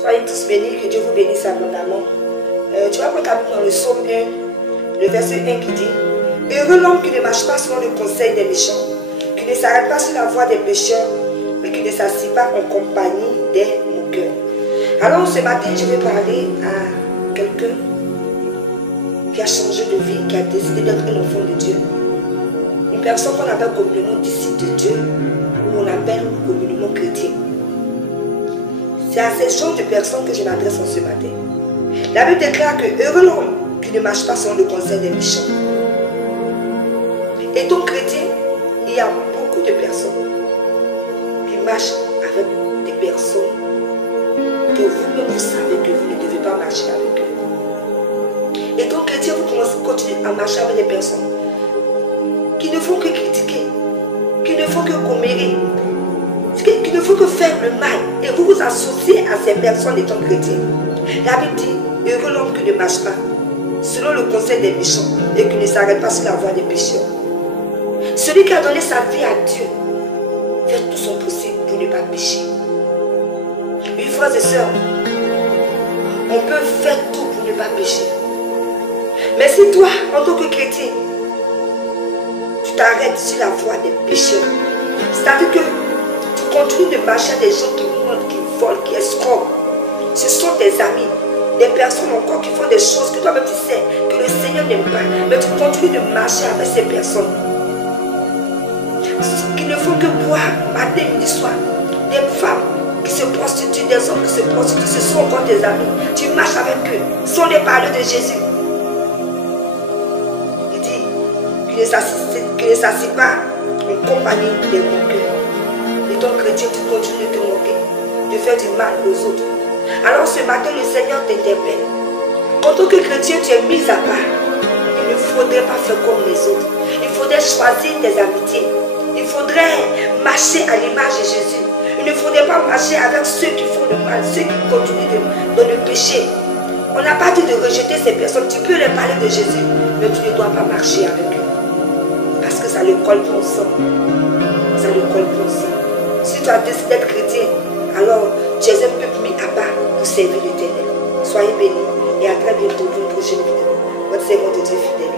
Soyez tous bénis, que Dieu vous bénisse abondamment. Tu vas prendre ta Bible dans le psaume 1, le verset 1 qui dit: heureux l'homme qui ne marche pas selon le conseil des méchants, qui ne s'arrête pas sur la voie des pécheurs, mais qui ne s'assied pas en compagnie des moqueurs. Alors ce matin, je vais parler à quelqu'un qui a changé de vie, qui a décidé d'être un enfant de Dieu. Une personne qu'on appelle communément disciple de Dieu, ou on appelle communément chrétien. C'est à ces genres de personnes que je m'adresse en ce matin. La Bible déclare que heureux l'homme qui ne marche pas selon le conseil des méchants. Et donc chrétien, il y a beaucoup de personnes qui marchent avec des personnes que vous-même vous savez que vous ne devez pas marcher avec eux. Et donc chrétien, vous continuez à marcher avec des personnes qui ne font que critiquer, qui ne font que commérer, qui ne font que faire le mal. Et vous vous associez à ces personnes étant chrétiens. La Bible dit, heureux l'homme qui ne marche pas selon le conseil des méchants et qui ne s'arrête pas sur la voie des pécheurs. Celui qui a donné sa vie à Dieu fait tout son possible pour ne pas pécher. Oui, frères et sœurs, on peut faire tout pour ne pas pécher. Mais si toi, en tant que chrétien, tu t'arrêtes sur la voie des pécheurs, c'est-à-dire que tu continues de marcher à des gens qui mentent, qui volent, qui escroquent, ce sont tes amis, des personnes encore qui font des choses que toi-même tu sais que le Seigneur n'aime pas, mais tu continues de marcher avec ces personnes qui ne font que boire matin, midi, soir. Des femmes qui se prostituent, des hommes qui se prostituent, ce sont encore tes amis. Tu marches avec eux, sont les paroles de Jésus. Il dit qu'il ne s'assied pas en compagnie des moqueurs. Et ton chrétien, tu continues de te moquer, de faire du mal aux autres. Alors ce matin, le Seigneur t'interpelle. En tant que chrétien, tu es mis à part. Il ne faudrait pas faire comme les autres. Il faudrait choisir tes amitiés. Il faudrait marcher à l'image de Jésus. Il ne faudrait pas marcher avec ceux qui font le mal, ceux qui continuent dans le péché. On n'a pas dit de rejeter ces personnes. Tu peux leur parler de Jésus, mais tu ne dois pas marcher avec eux. Parce que ça le colle ton sang. Ça le colle ton sang. Si tu as décidé d'être chrétien, alors tu es un peuple mis à part pour servir l'Éternel. Soyez bénis et à très bientôt pour une prochaine vidéo. Votre Seigneur de Dieu fidèle.